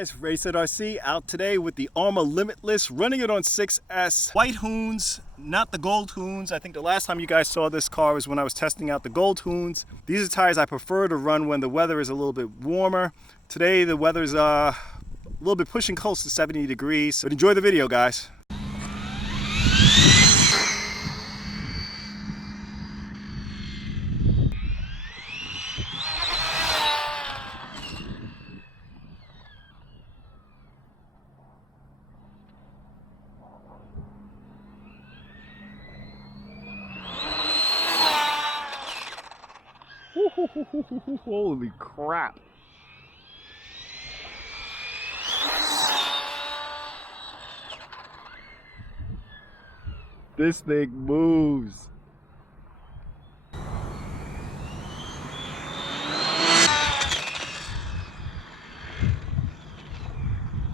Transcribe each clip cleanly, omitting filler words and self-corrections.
guys, Race at RC out today with the Arrma Limitless, running it on 6S. White Hoons, not the gold Hoons. I think the last time you guys saw this car was when I was testing out the gold Hoons. These are tires I prefer to run when the weather is a little bit warmer. Today the weather's a little bit pushing close to 70 degrees, but enjoy the video, guys. Holy crap. This thing moves.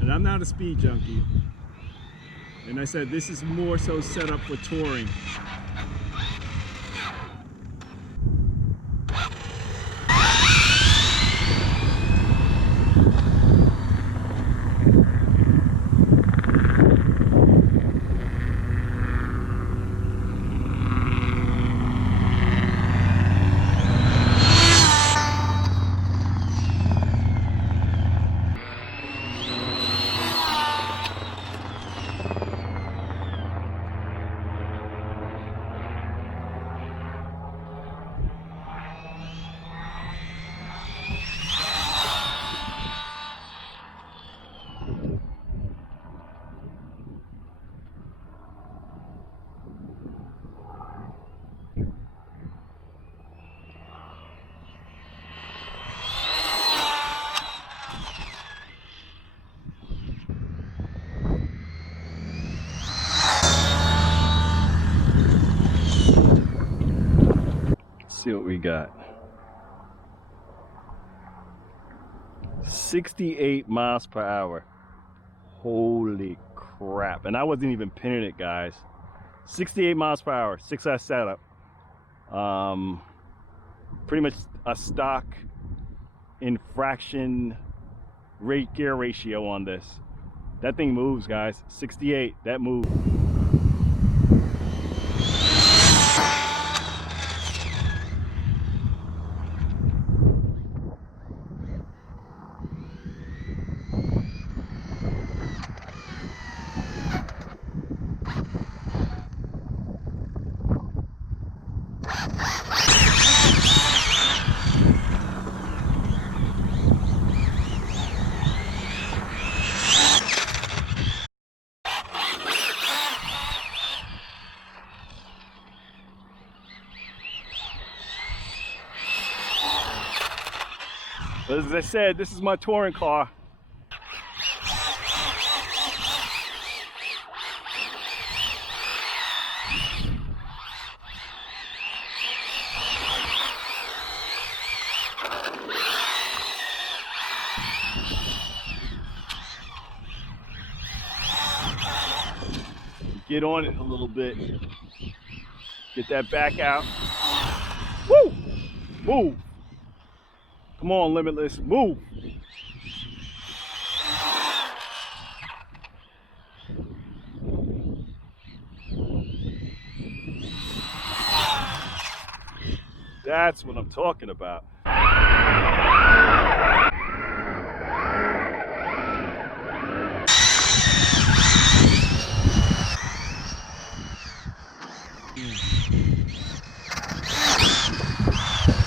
And I'm not a speed junkie. And I said this is more so set up for touring. See what we got. 68 miles per hour. Holy crap. And I wasn't even pinning it, guys. 68 miles per hour, 6S setup. Pretty much a stock infraction rate gear ratio on this. That thing moves, guys. 68, that moves. As I said, this is my touring car. Get on it a little bit. Get that back out. Woo! Move! Come on, Limitless, move! That's what I'm talking about.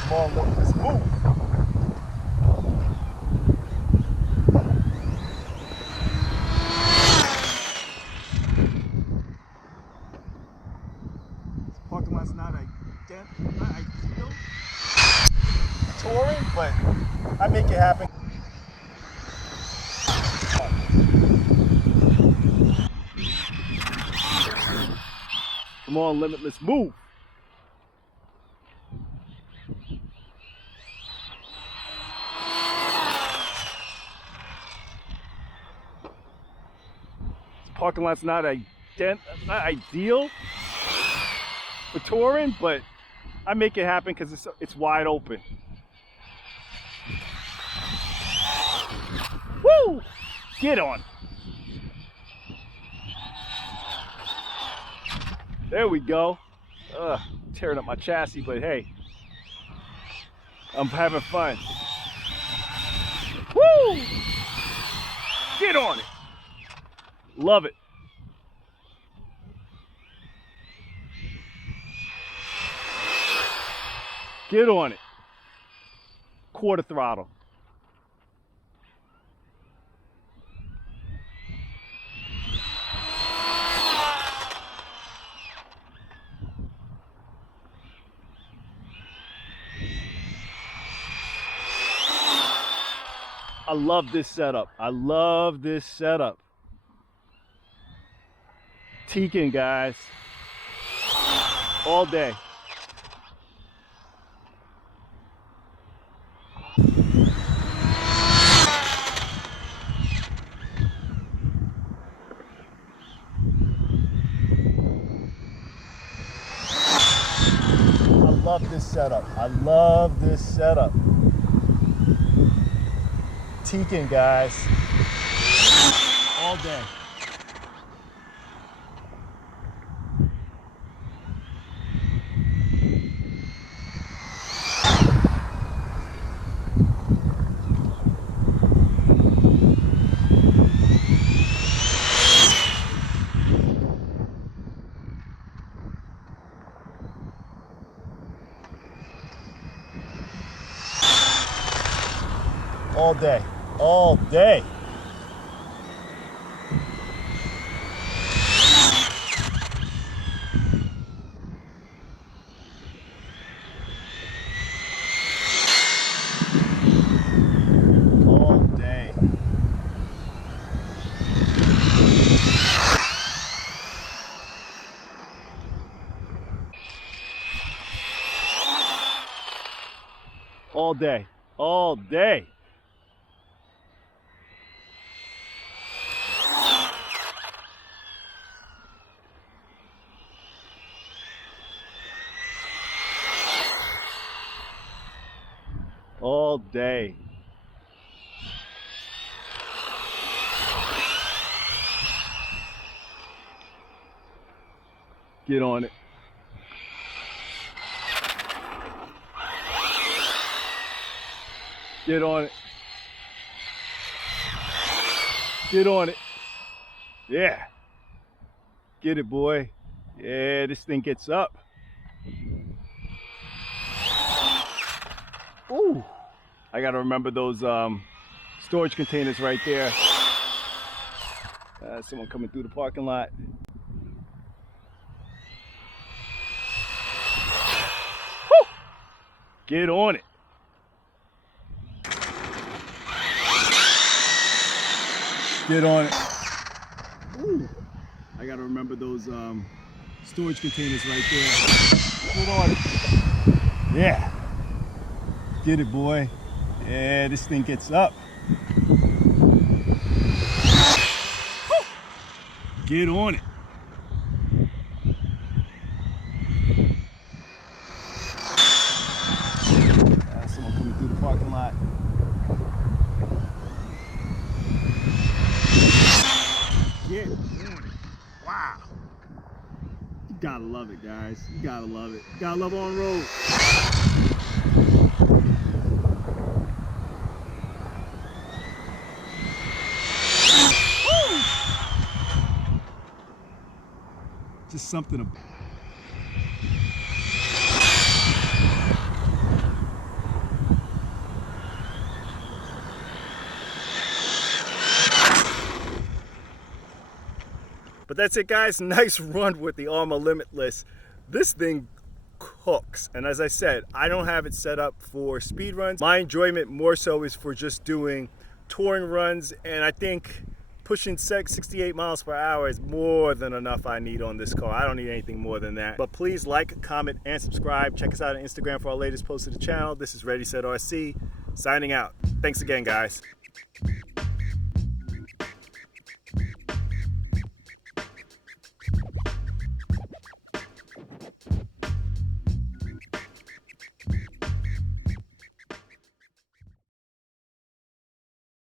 Come on, Limitless, move! Not ideal touring, but I make it happen. Come on, Limitless, move! This parking lot's not ideal for touring, but I make it happen because it's wide open. Woo! Get on. There we go. Tearing up my chassis, but hey, I'm having fun. Woo! Get on it. Love it. Get on it. Quarter throttle. I love this setup. I love this setup. Teaking, guys. All day. I love this setup. I love this setup. Teaking, guys. All day. All day. All day. All day. All day. All day. All day. Get on it. Get on it. Get on it. Yeah. Get it, boy. Yeah, this thing gets up. Ooh. I gotta remember those storage containers right there. Someone coming through the parking lot. Woo! Get on it. Get on it. Ooh. I gotta remember those storage containers right there. Get on it. Yeah. Get it, boy. Yeah, this thing gets up. Woo! Get on it. Someone coming through the parking lot. Get on it. Wow. You gotta love it, guys. You gotta love it. You gotta love on road. Just something about But that's it, guys. Nice run with the Arrma Limitless. This thing cooks, and as I said, I don't have it set up for speed runs. My enjoyment more so is for just doing touring runs, and I think pushing 68 miles per hour is more than enough I need on this car. I don't need anything more than that. But please like, comment, and subscribe. Check us out on Instagram for our latest posts to the channel. This is Ready Set RC, signing out. Thanks again, guys.